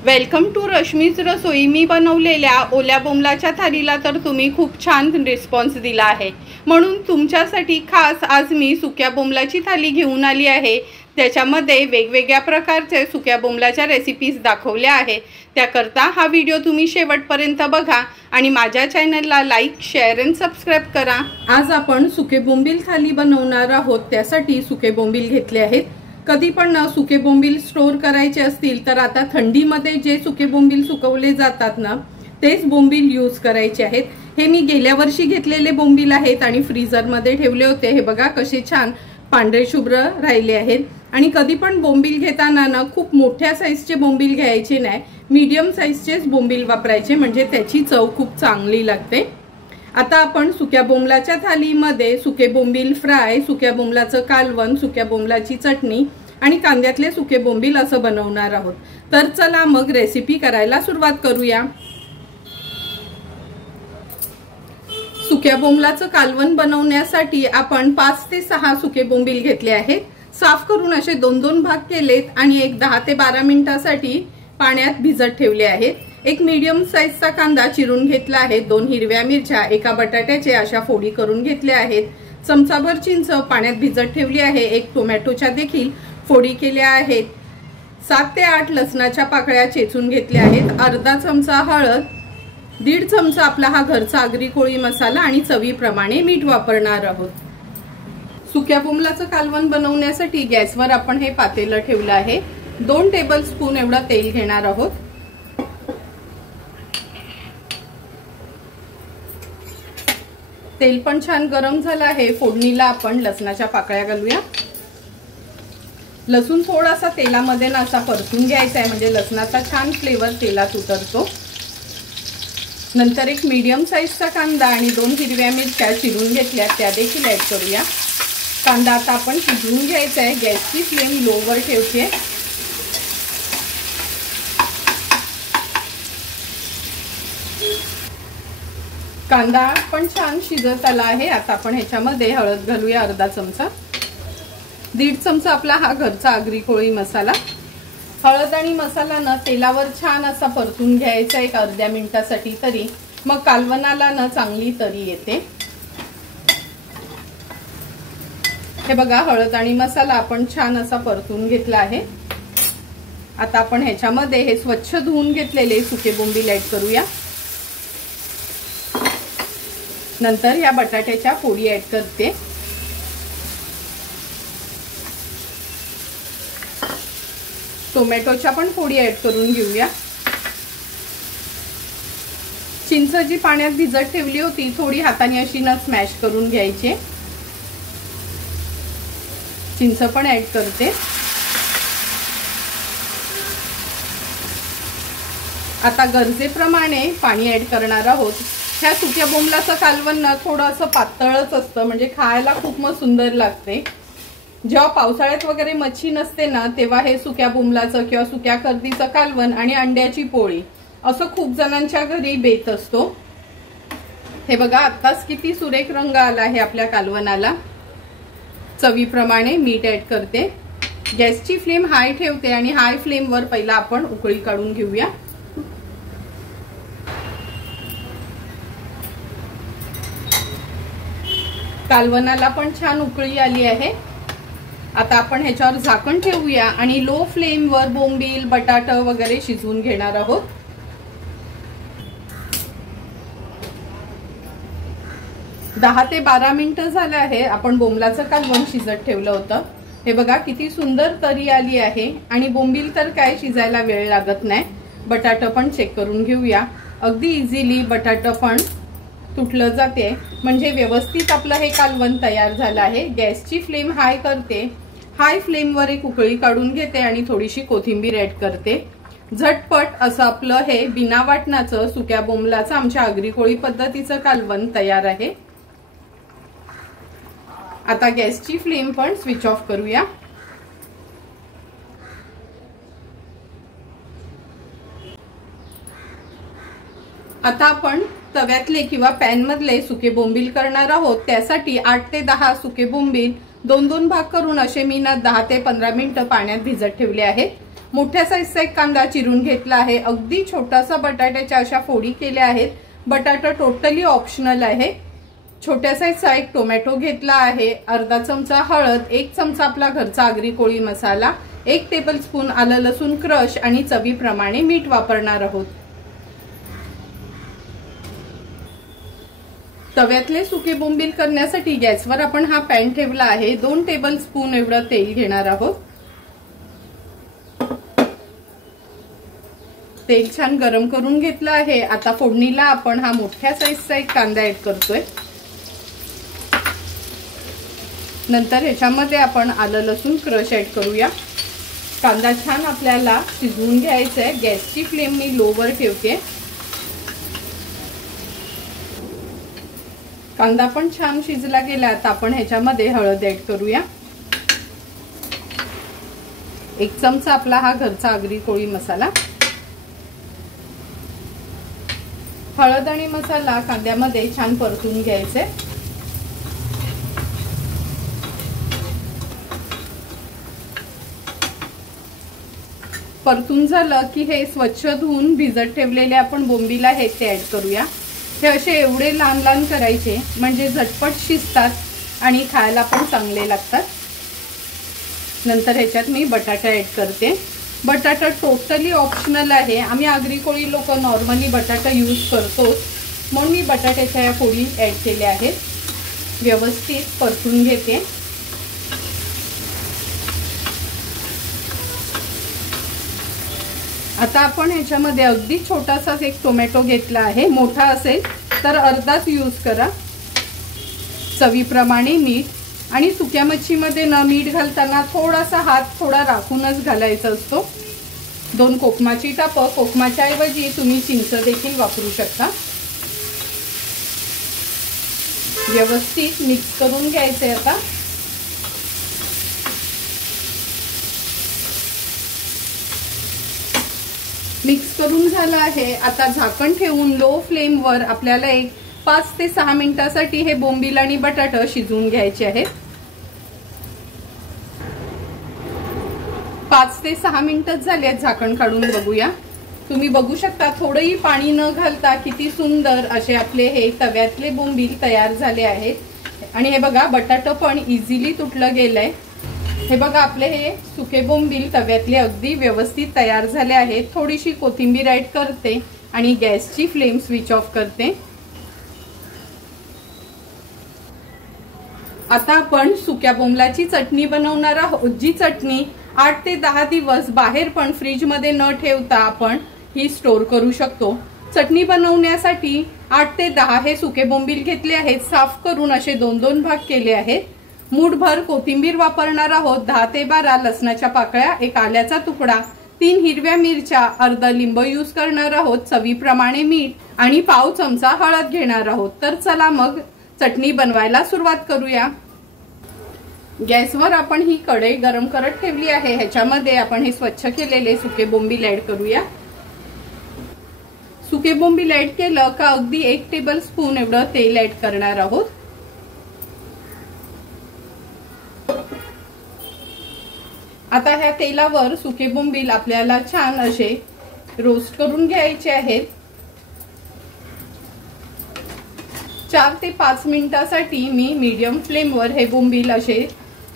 Welcome to Rashmi's रसोई। मी बनवलेल्या ओल्या बोंबलाच्या थालीला तर तुम्ही खूप छान रिस्पॉन्स दिला आहे, म्हणून तुमच्यासाठी खास आज मी सुक्या बोंबलाची थाली घेऊन आली आहे। त्याच्यामध्ये वेगवेगळ्या प्रकारचे सुक्या बोंबलाच्या रेसिपीज दाखवल्या आहेत। त्याकरता हा व्हिडिओ तुम्ही शेवटपर्यंत बघा आणि माझ्या चॅनलला लाईक, शेअर आणि सबस्क्राइब करा। आज आपण सुके बोंबील थाली बनवणार आहोत। त्यासाठी सुके बोंबील घेतले आहेत। कधी पण सुके बोंबील स्टोर करायचे असतील तर आता थंडीमध्ये जे सुके बोंबील सुकवले जातात ना, तेच बोंबील यूज करायचे आहेत। हे मी गेल्या वर्षी घेतलेले बोंबील आहेत आणि फ्रीजर मध्ये ठेवले होते। हे बघा कसे छान पांढरे शुभ्र राहिले आहेत। आणि कधी पण बोंबील घेताना ना खूप मोठ्या साईजचे बोंबील घ्यायचे नाही, मीडियम साईजचेच बोंबील वापरायचे, म्हणजे त्याची चव खूप चांगली लागते। आता आपण सुक्या बोंबलाच्या थालीमध्ये सुके बोंबील फ्राय, सुक्या बोंबलाचं कालवण, सुक्या बोंबलाची चटणी आणि कांद्यातले सुके बोंबील असं बनवणार आहोत। तर चला मग रेसिपी करायला सुरुवात करूया। सुक्या बोंबलाचं कालवण बनवण्यासाठी आपण 5 ते 6 सुके बोंबील घेतले आहेत। साफ करून असे 2-2 भाग केलेत आणि एक 10 ते 12 मिनिटांसाठी पाण्यात भिजत ठेवले आहेत। एक मीडियम साईजचा कांदा चिरून घेतला आहे, 2 हिरव्या मिरच्या, एका बटाट्याचे अशा फोडी करून घेतल्या आहेत, चमचाभर चिंच पाण्यात भिजत ठेवली आहे, एक टोमॅटोच्या देखील फोडी केल्या आहेत, 7 ते 8 लसणाच्या पाकळ्या चेचून घेतल्या आहेत, अर्धा चमचा हळद, 1.5 चमचा आपला हा घरचा आगरी कोळी मसाला आणि चवीप्रमाणे मीठ वापरणार आहोत। सुक्या बोंबलाचं कालवण बनवण्यासाठी गॅसवर आपण हे पातेलं ठेवलं आहे। 2 टेबलस्पून एवढं तेल घेणार आहोत। तेल पण छान गरम झालं आहे। फोडणीला आपण लसणाच्या पाकळ्या घालूया। लसूण थोडासा तेलामध्ये ना असा परतून घ्यायचा आहे, म्हणजे लसणाचा छान फ्लेवर तेलात उतरतो। नंतर एक मीडियम साईजचा कांदा आणि 2 हिरव्या मिरच्या चिरून घेतल्या, त्या देखील ऍड करूया। कांदा आता आपण शिजवून घ्यायचा आहे। गॅसची फ्लेम लोवर ठेवते। कांदा पण छान शिजत आला आहे। आता आपण ह्याच्यामध्ये हळद घालूया, अर्धा चमचा, 1.5 चमचा आपला हा घरचा आगरी कोळी मसाला। हळद आणि मसाला ना तेलावर छान असा परतून घ्यायचा एक अर्ध्या मिनिटासाठी, तरी मग कालवणाला ना चांगली तरी येते। हे बघा हळद आणि मसाला आपण छान असा परतून घेतला आहे। आता आपण ह्याच्यामध्ये हे स्वच्छ धुवून घेतलेले सुके बोंबील ऍड करूया। नंतर या बटाट्याच्या फोडी ऍड करते। टोमॅटोच्या पण फोडी ऍड करून घेऊया। चिंच जी पाण्यात भिजत ठेवली होती, थोडी हाताने अशी ना स्मॅश करून घ्यायची। चिंच पण ऍड करते। आता गरजेप्रमाणे पाणी ऍड करणार आहोत। ह्या सुक्या बोंबलाचं कालवण ना थोडंसं पातळच असतं, म्हणजे खायला खूप मग सुंदर लागते। जेव्हा पावसाळ्यात वगैरे मच्छी नसते ना, तेव्हा हे सुक्या बोंबलाचं किंवा सुक्या कर्दीचं कालवण आणि अंड्याची पोळी असं खूप जणांच्या घरी बेत असतो। हे बघा आत्ताच किती सुरेख रंग आला आहे आपल्या कालवणाला। चवीप्रमाणे मीठ ऍड करते। गॅसची फ्लेम हाय ठेवते आणि हाय फ्लेमवर पहिला आपण उकळी काढून घेऊया। कालवणाला पण छान उकळी आली आहे। आता आपण ह्याच्यावर झाकण ठेवूया आणि लो फ्लेमवर बोंबील, बटाटा वगैरे शिजवून घेणार आहोत। दहा ते 12 मिनिटं झाले आहे आपण बोंबलाचं कालवण शिजत ठेवलं होतं। हे बघा किती सुंदर तरी आली आहे आणि बोंबील तर काय शिजायला वेळ लागत नाही। बटाटा पण चेक करून घेऊया। अगदी इझिली बटाटा पण तुटलं जाते, म्हणजे व्यवस्थित आपलं हे कालवण तयार झालं आहे। गॅसची फ्लेम हाय करते। हाय फ्लेमवर एक उकळी काढून घेते आणि थोडीशी कोथिंबीर ऍड करते। झटपट असं आपलं हे बिना वाटणाचं सुक्या बोंबलाचं आमच्या आगरी कोळी पद्धतीचं कालवण तयार आहे। आता गॅसची फ्लेम पण स्विच ऑफ करूया। आता आपण तव्यातले किंवा पॅन मधले सुके बोंबील करणार आहोत। त्यासाठी 8 ते 10 सुके बोंबील 2-2 भाग करून असे मी ना 10 ते 15 मिनिटं पाण्यात भिजत ठेवले आहेत। मोठ्या साईजचा एक कांदा चिरून घेतला आहे, अगदी छोटासा बटाट्याच्या अशा फोडी केल्या आहेत। बटाटा टोटली ऑप्शनल आहे। छोट्या साईजचा एक टोमॅटो घेतला आहे, अर्धा चमचा हळद, 1 चमचा आपला घरचा आगरी कोळी मसाला, 1 टेबलस्पून आलं लसूण क्रश आणि चवीप्रमाणे मीठ वापरणार आहोत। तव्यातले सुके बोंबील करण्यासाठी गॅसवर आपण हा पॅन ठेवला आहे। 2 टेबलस्पून एवढं तेल घेणार आहोत। तेल छान गरम करून घेतलं आहे। आता फोडणीला आपण हा मोठ्या साईजचा एक कांदा ऍड करतोय। नंतर ह्याच्यामध्ये आपण आलं लसूण क्रश ऍड करूया। कांदा छान आपल्याला शिजवून घ्यायचा आहे। गॅसची फ्लेम मी लोवर ठेवते। कांदा पण छान शिजला गेला। आता आपण ह्याच्यामध्ये हळद ऍड करूया। 1 चमचा आपला हा घरचा आगरी कोळी मसाला। हळद आणि मसाला कांद्यामध्ये छान परतून घ्यायचे। परतून झालं की हे स्वच्छ धुवून भिजत ठेवलेले आपण बोंबील आहेत ते ऍड करूया। हे असे एवढे लहान लहान करायचे म्हणजे झटपट शिजतात आणि खायला पण चांगले लागतात। नंतर ह्याच्यात मी बटाटा ऍड करते। बटाटा टोटली ऑप्शनल आहे। आम्ही आगरी कोळी लोक नॉर्मली बटाटा यूज करतो, म्हणून मी बटाट्याच्या या फोडी ऍड केल्या आहेत। व्यवस्थित परतून घेते। आता आपण ह्याच्यामध्ये अगदी छोटासाच एक टोमॅटो घेतला आहे। मोठा असेल तर अर्धाच यूज करा। चवीप्रमाणे मीठ आणि सुक्या मच्छीमध्ये न मीठ घालताना थोडासा हात थोडा राखूनच घालायचा असतो। 2 कोकमाची टापं, कोकमाच्या ऐवजी तुम्ही चिंच देखील वापरू शकता। व्यवस्थित मिक्स करून घ्यायचे। आता मिक्स करून झालं आहे। आता झाकण ठेवून लो फ्लेमवर आपल्याला एक 5 ते 6 मिनिटांसाठी हे बोंबील आणि बटाटा शिजवून घ्यायचे आहेत। 5 ते 6 मिनिटं झालेत। झाकण काढून बघूया। तुम्ही बघू शकता थोडंही पाणी न घालता किती सुंदर असे आपले हे तव्यातले बोंबील तयार झाले आहेत। आणि हे बघा बटाटा पण इझिली तुटलं गेलंय। हे बघा आपले हे सुके बोंबील तव्यातले अगदी व्यवस्थित तयार झाले आहेत। थोडीशी कोथिंबीर ऍड करते आणि गॅसची फ्लेम स्विच ऑफ करते। आता आपण सुक्या बोंबलाची चटणी बनवणार आहोत। जी चटणी 8 ते 10 दिवस बाहेर पण फ्रीज मध्ये न ठेवता आपण ही स्टोर करू शकतो। चटणी बनवण्यासाठी 8 ते 10 हे सुके बोंबील घेतले आहेत। साफ करून असे 2-2 भाग केले आहेत। मूठभर कोथिंबीर वापरणार आहोत। 10 ते 12 लसणाच्या पाकळ्या, 1 आल्याचा तुकडा, 3 हिरव्या मिरच्या, अर्धा लिंब यूज करणार आहोत, चवीप्रमाणे मीठ आणि पाव चमचा हळद घेणार आहोत। तर चला मग चटणी बनवायला सुरुवात करूया। गॅसवर आपण ही कढई गरम करत ठेवली आहे। ह्याच्यामध्ये आपण हे स्वच्छ केलेले सुके बोंबील ऍड करूया। सुके बोंबील ऍड केलं का अगदी 1 टेबलस्पून एवढं तेल ऍड करणार आहोत। आता ह्या तेलावर सुके बोंबील आपल्याला छान असे रोस्ट करून घ्यायचे आहेत। 4 ते 5 मिनिटांसाठी मी मीडियम फ्लेमवर हे बोंबील असे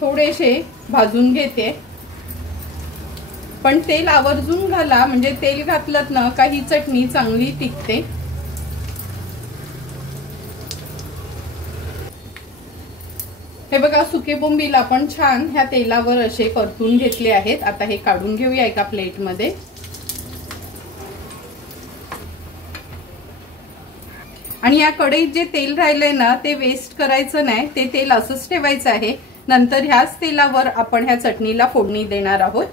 थोडेसे भाजून घेते। पण तेल आवर्जून घाला, म्हणजे तेल घातलं ना का ही चटणी चांगली टिकते। हे बघा सुके बोंबील आपण छान ह्या तेलावर असे परतून घेतले आहेत। आता हे काढून घेऊया एका प्लेट मध्ये। आणि या कढईत जे तेल राहिलंय ना ते वेस्ट करायचं नाही, ते तेल असंच ठेवायचं आहे। नंतर ह्याच तेलावर आपण ह्या चटणीला फोडणी देणार आहोत।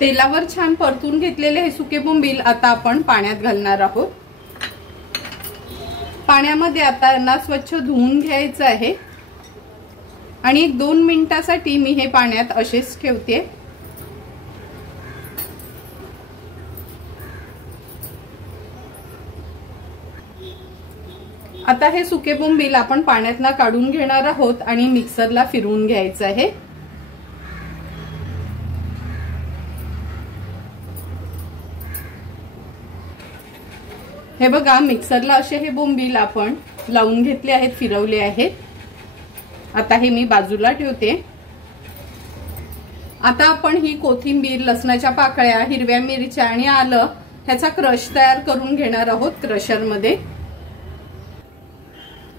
तेलावर छान परतून घेतलेले हे सुके बोंबील आता आपण पाण्यात घालणार आहोत। पाण्यामध्ये आता यांना स्वच्छ धुवून घ्यायचं आहे आणि 1-2 मिनिटांसाठी मी हे पाण्यात असेच ठेवते। आता हे सुके बोंबील आपण पाण्यातनं काढून घेणार आहोत आणि मिक्सरला फिरवून घ्यायचं आहे। हे बघा, मिक्सरला असे हे बोंबील आपण लावून घेतले आहेत, फिरवले आहेत। आता हे मी बाजूला ठेवते। आता आपण ही कोथिंबीर, लसणाच्या पाकळ्या, हिरव्या मिरच्या आणि आलं ह्याचा क्रश तयार करून घेणार आहोत क्रशर मध्ये।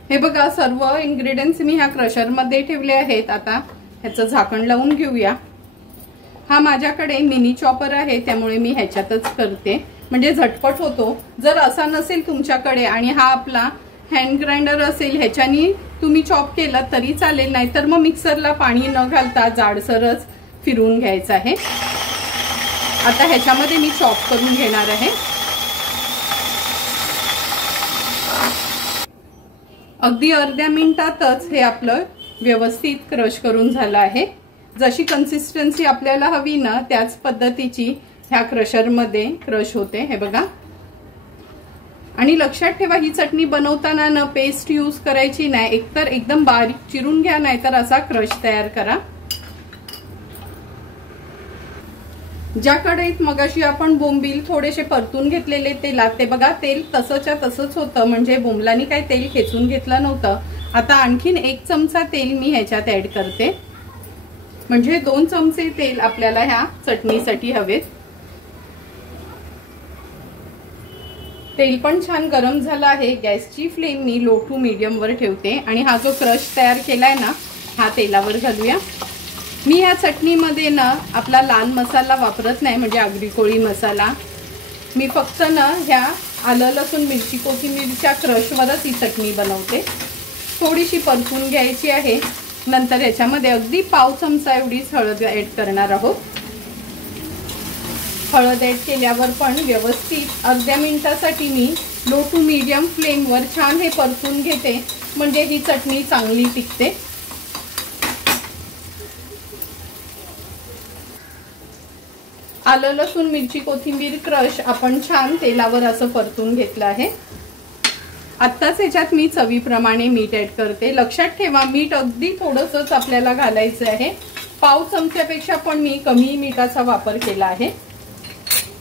हे बघा, सर्व इन्ग्रेडियंट्स मी ह्या क्रशर मध्ये ठेवले आहेत। आता ह्याचं झाकण लावून घेऊया। हा माझ्याकडे मिनी चॉपर आहे, त्यामुळे मी ह्याच्यातच करते, म्हणजे झटपट होतो। जर असा नसेल तुमच्याकडे आणि हा आपला हँड ग्राइंडर असेल, ह्याच्यानी तुम्ही चॉप केलं तरी चालेल, नाहीतर मग मिक्सरला पाणी न घालता जाडसरच फिरवून घ्यायचं आहे। आता ह्याच्यामध्ये मी चॉप करून घेणार आहे। अगदी अर्ध्या मिनिटातच हे आपलं व्यवस्थित क्रश करून झालं आहे। जशी कन्सिस्टन्सी आपल्याला हवी ना, त्याच पद्धतीची ह्या क्रशर मध्ये क्रश होते। हे बघा, आणि लक्षात ठेवा, ही चटणी बनवताना ना पेस्ट यूज करायची नाही, एकतर एकदम बारीक चिरून घ्या, नाहीतर असा क्रश तयार करा। ज्या कढईत मगाशी आपण बोंबील थोडेसे परतून घेतलेले तेलात, ते बघा तेल तसंच्या तसंच होतं, म्हणजे बोंबलानी काही तेल खेचून घेतलं नव्हतं। आता आणखीन 1 चमचा तेल मी ह्याच्यात ऍड करते, म्हणजे 2 चमचे तेल आपल्याला ह्या चटणीसाठी हवेत। तेल पण छान गरम झालं आहे। गॅसची फ्लेम मी लो टू मीडियम वर ठेवते आणि हा जो क्रश तयार केलाय ना, हा तेलावर घालूया। मी या चटणीमध्ये ना आपला लाल मसाला वापरत नाही, म्हणजे आगरी कोळी मसाला। मी फक्त ना ह्या आलं लसूण मिरची कोथिंबीरच्या क्रशवरच ही चटणी बनवते। थोडीशी परतून घ्यायची आहे। नंतर याच्यामध्ये अगदी पाव चमचा एवढीच हळद ऍड करणार आहोत। हळद ऍड केल्यावर पण व्यवस्थित अर्ध्या मिनिटासाठी मी लो टू मीडियम फ्लेमवर छान हे परतून घेते, म्हणजे ही चटणी चांगली टिकते। आलं लसूण मिरची कोथिंबीर क्रश आपण छान तेलावर असं परतून घेतलं आहे। आत्ताच ह्याच्यात मी चवीप्रमाणे मीठ ऍड करते। लक्षात ठेवा, मीठ अगदी थोडंसंच आपल्याला घालायचं आहे। पाव चमच्यापेक्षा पण मी कमी मीठाचा वापर केला आहे।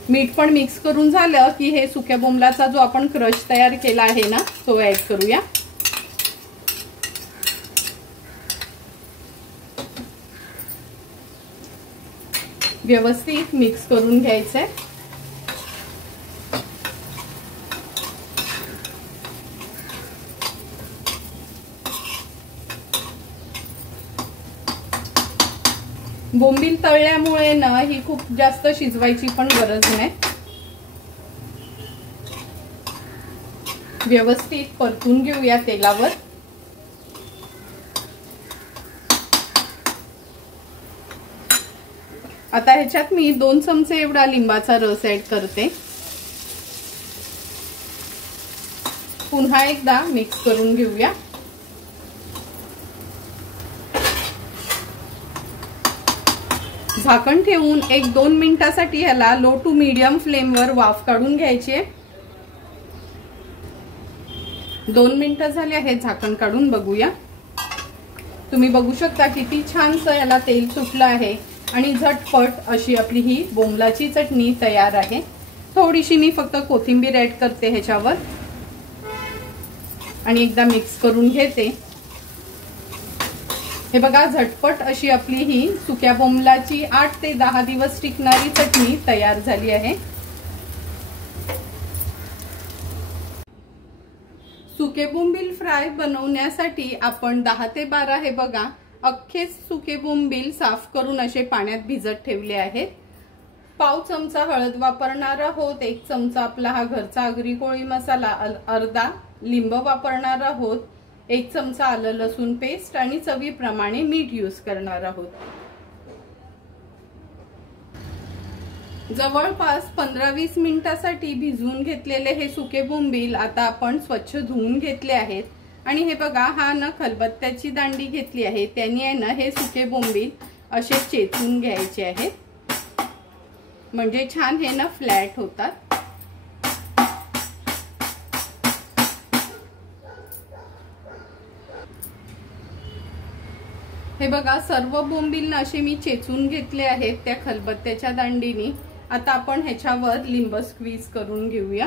मीठ पण मिक्स करून झालं की हे सुक्या बोंबलाचा जो आपण क्रश तयार केला आहे ना, तो ऍड करूया। व्यवस्थित मिक्स करून घ्यायचंय। बोंबील तळल्यामुळे ना ही खूप जास्त शिजवायची पण गरज नाही। व्यवस्थित परतून घेऊया तेलावर। आता ह्याच्यात मी 2 चमचे एवढा लिंबाचा रस ऍड करते। पुन्हा एकदा मिक्स करून घेऊया। झाकण ठेवून 1-2 मिनिटांसाठी ह्याला लो टू मीडियम फ्लेमवर वाफ काढून घ्यायची आहे। 2 मिनिटं झाली आहेत, झाकण काढून बघूया। तुम्ही बघू शकता किती छानसं याला तेल सुटलं आहे आणि झटपट अशी आपली ही बोंबलाची चटणी तयार आहे। थोडीशी मी फक्त कोथिंबीर ऍड करते ह्याच्यावर आणि एकदा मिक्स करून घेते। हे बघा, झटपट अशी आपली ही सुक्या बोंबलाची 8 ते 10 दिवस टिकणारी चटणी तयार झाली आहे। सुके बोंबील फ्राय बनवण्यासाठी आपण 10 ते 12 हे बघा अख्खे सुके बोंबील साफ करून असे पाण्यात भिजत ठेवले आहेत। पाव चमचा हळद वापरणार आहोत, 1 चमचा आपला हा घरचा आगरी कोळी मसाला, अर्धा लिंब वापरणार आहोत, 1 चमचा आलं लसूण पेस्ट आणि चवीप्रमाणे मीठ यूज करणार आहोत। जवळपास 15-20 मिनिटांसाठी भिजवून घेतलेले हे सुके बोंबील आता आपण स्वच्छ धुवून घेतले आहेत आणि हे बघा, हा ना खलबत्त्याची दांडी घेतली आहे, त्याने आहे ना हे सुके बोंबील असे चेचून घ्यायचे आहेत, म्हणजे छान हे ना फ्लॅट होतात। हे बघा, सर्व बोंबील असे मी चेचून घेतले आहेत त्या खलबत्त्याच्या दांडीने. आता आपण ह्याच्यावर लिंब स्क्वीज करून घेऊया.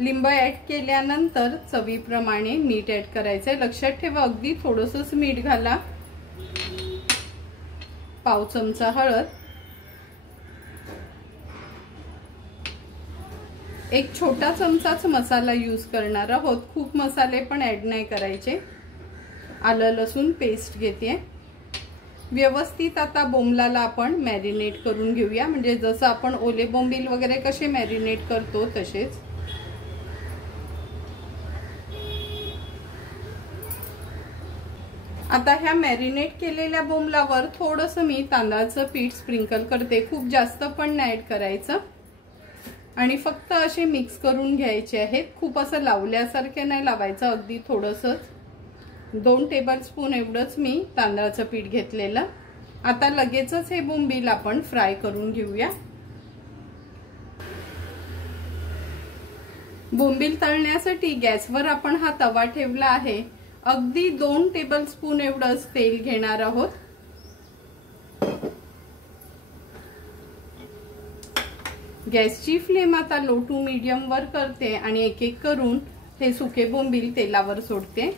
लिंब ऍड केल्यानंतर चवीप्रमाणे मीठ ऍड करायचंय. लक्षात ठेवा, अगदी थोडंसंच मीठ घाला. पाव चमचा हळद, एक छोटा चमचाच मसाला यूज करणार आहोत. खूप मसाले पण ऍड नाही करायचे. आलं लसूण पेस्ट घेते. व्यवस्थित आता बोंबलाला आपण मॅरिनेट करून घेऊया. म्हणजे जसं आपण ओले बोंबील वगैरे कसे मॅरिनेट करतो तसेच. आता ह्या मॅरिनेट केलेल्या बोंबलावर थोडंसं मी तांदळाचं पीठ स्प्रिंकल करते. खूप जास्त पण नाही ऍड करायचं आणि फक्त असे मिक्स करून घ्यायचे आहेत. खूप असं लावल्यासारखे नाही लावायचं, अगदी थोडंसंच. 2 टेबलस्पून एवढंच मी तांदळाचं पीठ घेतलेलं. आता लगेचच हे बोंबील आपण फ्राय करून घेऊया. बोंबील तळण्यासाठी गॅसवर आपण हा तवा ठेवला आहे. अगदी 2 टेबलस्पून एवढंच तेल घेणार आहोत. गॅसची फ्लेम आता लो टू मीडियम वर करते आणि एक एक करून हे सुके बोंबील तेलावर सोडते.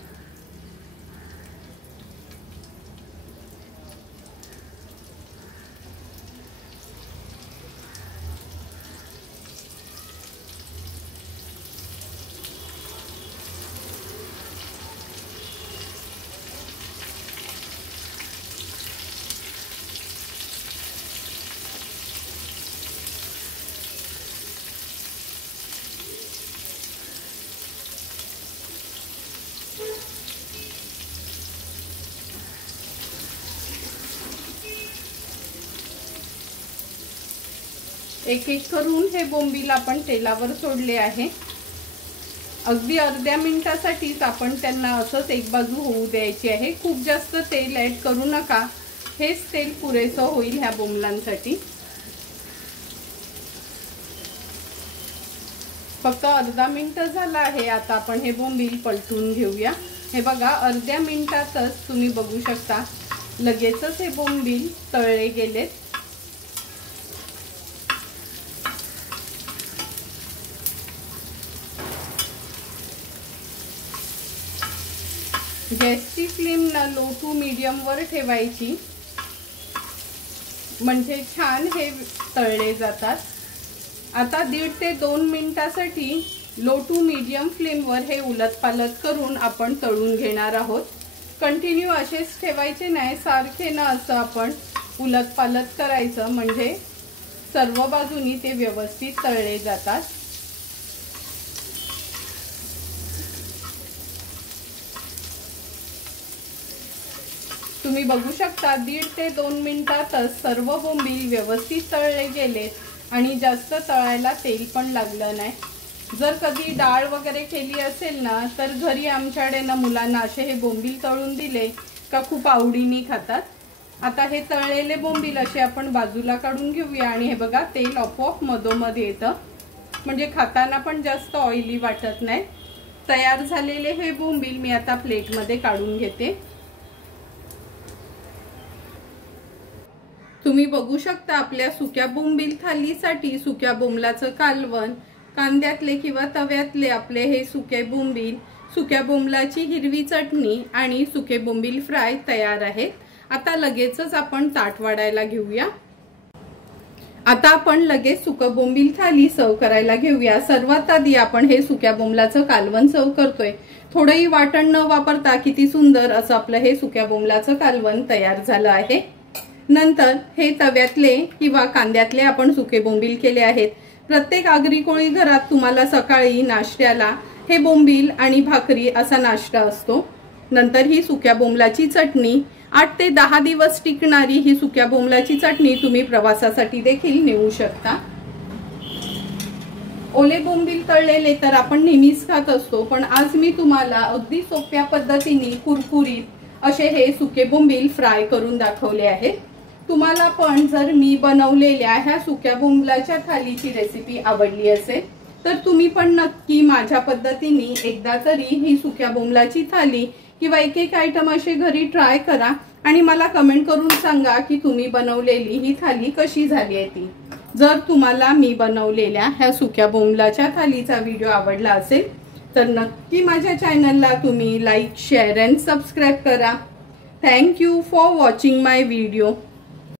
एक एक करून हे बोंबील आपण तेलावर सोडले आहे. अगदी अर्ध्या मिनिटासाठीच आपण त्यांना असंच एक बाजू होऊ द्यायची आहे. खूप जास्त तेल ऍड करू नका. हेच तेल पुरेसं होईल ह्या बोंबलांसाठी. फक्त अर्धा मिनिट झाला आहे. आता आपण हे बोंबील पलटून घेऊया. हे बघा, अर्ध्या मिनिटातच तुम्ही बघू शकता लगेचच हे बोंबील तळले गेलेत. गॅसची फ्लेम ना लो टू मीडियम वर ठेवायची, म्हणजे छान हे तळले जातात. आता 1.5 ते 2 मिनिटासाठी लो टू मीडियम फ्लेम वर हे उलटपालट करून आपण तळून घेणार आहोत. कंटिन्यू असेच ठेवायचे नाही, सारखे ना असं आपण उलटपालट करायचं, म्हणजे सर्व बाजूनी ते व्यवस्थित तळले जातात. तुम्ही बघू शकता 1.5 ते 2 मिनिटातच सर्व बोंबील व्यवस्थित तळले गेलेत आणि जास्त तळायला तेल पण लागलं नाही. जर कधी डाळ वगैरे केली असेल ना, तर घरी आमच्याकडे ना मुलांना असे हे बोंबील तळून दिले का खूप आवडीने खातात. आता हे तळलेले बोंबील असे आपण बाजूला काढून घेऊया. आणि हे बघा, तेल आपोआप मधोमध येतं, म्हणजे खाताना पण जास्त ऑइली वाटत नाही. तयार झालेले हे बोंबील मी आता प्लेटमध्ये काढून घेते. तुम्ही बघू शकता आपल्या सुक्या बोंबील थालीसाठी सुक्या बोंबलाचं कालवण, कांद्यातले किंवा तव्यातले आपले हे सुके बोंबील, सुक्या बोंबलाची हिरवी चटणी आणि सुके बोंबील फ्राय तयार आहेत. आता लगेचच आपण ताट वाढायला घेऊया. आता आपण लगेच सुकं बोंबील थाली सर्व करायला घेऊया. सर्वात आधी आपण हे सुक्या बोंबलाचं कालवण सर्व करतोय. थोडंही वाटण न वापरता किती सुंदर असं आपलं हे सुक्या बोंबलाचं कालवण तयार झालं आहे. नंतर हे तव्यातले किंवा कांद्यातले आपण सुके बोंबील केले आहेत. प्रत्येक आगरी कोळी घरात तुम्हाला सकाळी नाश्त्याला हे बोंबील आणि भाकरी असा नाश्ता असतो. नंतर ही सुक्या बोंबलाची चटणी, 8 ते 10 दिवस टिकणारी ही सुक्या बोंबलाची चटणी तुम्ही प्रवासासाठी देखील नेऊ शकता. ओले बोंबील तळलेले तर आपण नेहमीच खात असतो, पण आज मी तुम्हाला अगदी सोप्या पद्धतीने कुरकुरीत असे हे सुके बोंबील फ्राय करून दाखवले आहेत. तुम्हाला पण जर मी बनवलेल्या ह्या सुक्या बोंबलाच्या थालीची रेसिपी आवडली असेल तर तुम्ही पण नक्की माझ्या पद्धतीने एकदा तरी ही सुक्या बोंबलाची थाली किंवा एक एक आयटम असे घरी ट्राय करा आणि मला कमेंट करून सांगा की तुम्ही बनवलेली ही थाली कशी झाली आहे ती। जर तुम्हाला मी बनवलेल्या ह्या सुक्या बोंबलाच्या थालीचा व्हिडिओ आवडला असेल तर नक्की माझ्या चॅनलला तुम्ही लाईक, शेअर अँड सबस्क्राईब करा। Thank you for watching my video.